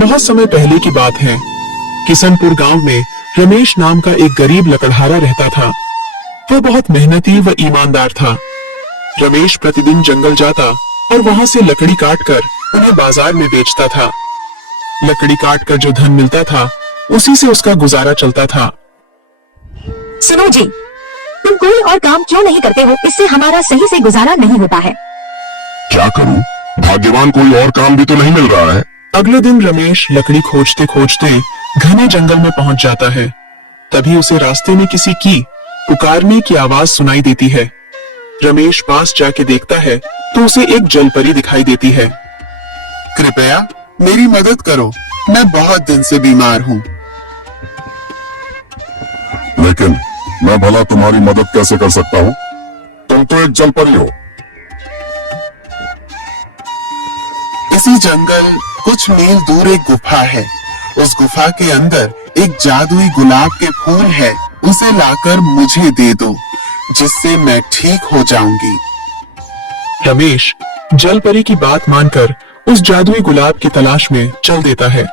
बहुत समय पहले की बात है। किशनपुर गांव में रमेश नाम का एक गरीब लकड़हारा रहता था। वह बहुत मेहनती व ईमानदार था। रमेश प्रतिदिन जंगल जाता और वहां से लकड़ी काटकर उन्हें बाजार में बेचता था। लकड़ी काटकर जो धन मिलता था उसी से उसका गुजारा चलता था। सुनो जी, तुम कोई और काम क्यों नहीं करते हो? इससे हमारा सही से गुजारा नहीं होता है। क्या करूं? भाग्यवान कोई और काम भी तो नहीं मिल रहा है। अगले दिन रमेश लकड़ी खोजते खोजते घने जंगल में पहुंच जाता है। तभी उसे रास्ते में किसी की पुकारने की आवाज सुनाई देती है। रमेश पास जाके देखता है तो उसे एक जलपरी दिखाई देती है। कृपया मेरी मदद करो, मैं बहुत दिन से बीमार हूँ। लेकिन मैं भला तुम्हारी मदद कैसे कर सकता हूँ? तुम तो एक जलपरी हो। इसी जंगल कुछ मील दूर एक गुफा है। उस गुफा के अंदर एक जादुई गुलाब के फूल है। उसे लाकर मुझे दे दो, जिससे मैं ठीक हो जाऊंगी। रमेश जलपरी की बात मानकर उस जादुई गुलाब की तलाश में चल देता है।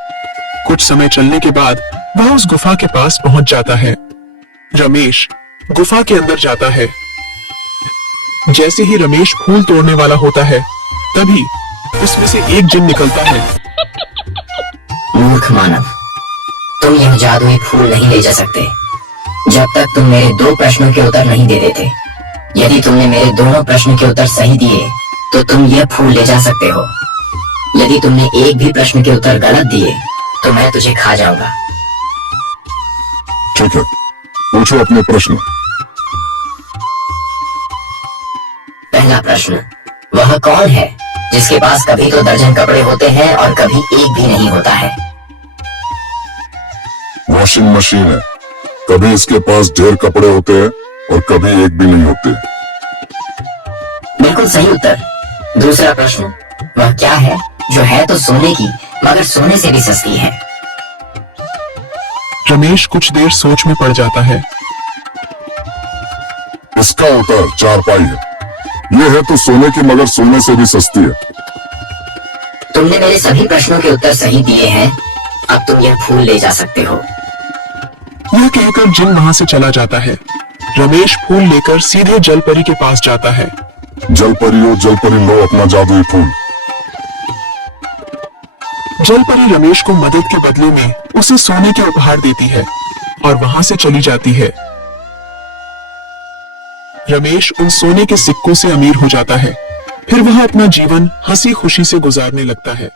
कुछ समय चलने के बाद वह उस गुफा के पास पहुंच जाता है। रमेश गुफा के अंदर जाता है। जैसे ही रमेश फूल तोड़ने वाला होता है तभी उसमें से एक जिन निकलता है। मूर्ख मानव, तुम यह जादुई फूल नहीं ले जा सकते जब तक तुम मेरे 2 प्रश्नों के उत्तर नहीं दे देते। यदि तुमने मेरे दोनों प्रश्न के उत्तर सही दिए तो तुम यह फूल ले जा सकते हो। यदि तुमने एक भी प्रश्न के उत्तर गलत दिए तो मैं तुझे खा जाऊंगा। ठीक है, पूछो अपने प्रश्न। पहला प्रश्न, वह कौन है जिसके पास कभी तो दर्जन कपड़े होते हैं और कभी एक भी नहीं होता है? वॉशिंग मशीन है। कभी इसके पास ढेर कपड़े होते हैं और कभी एक भी नहीं होते। बिल्कुल सही उत्तर। दूसरा प्रश्न, वह क्या है जो है तो सोने की मगर सोने से भी सस्ती है? रमेश कुछ देर सोच में पड़ जाता है। इसका उत्तर चारपाई है। यह है तो सोने की मगर सोने से भी सस्ती है। तुमने मेरे सभी प्रश्नों के उत्तर सही दिए हैं। अब तुम यह फूल ले जा सकते हो। यह कहकर जिन वहां से चला जाता है। रमेश फूल लेकर सीधे जलपरी के पास जाता है। जलपरी लो अपना जादुई फूल। जलपरी रमेश को मदद के बदले में उसे सोने के उपहार देती है और वहां से चली जाती है। रमेश उन सोने के सिक्कों से अमीर हो जाता है। फिर वह अपना जीवन हंसी खुशी से गुजारने लगता है।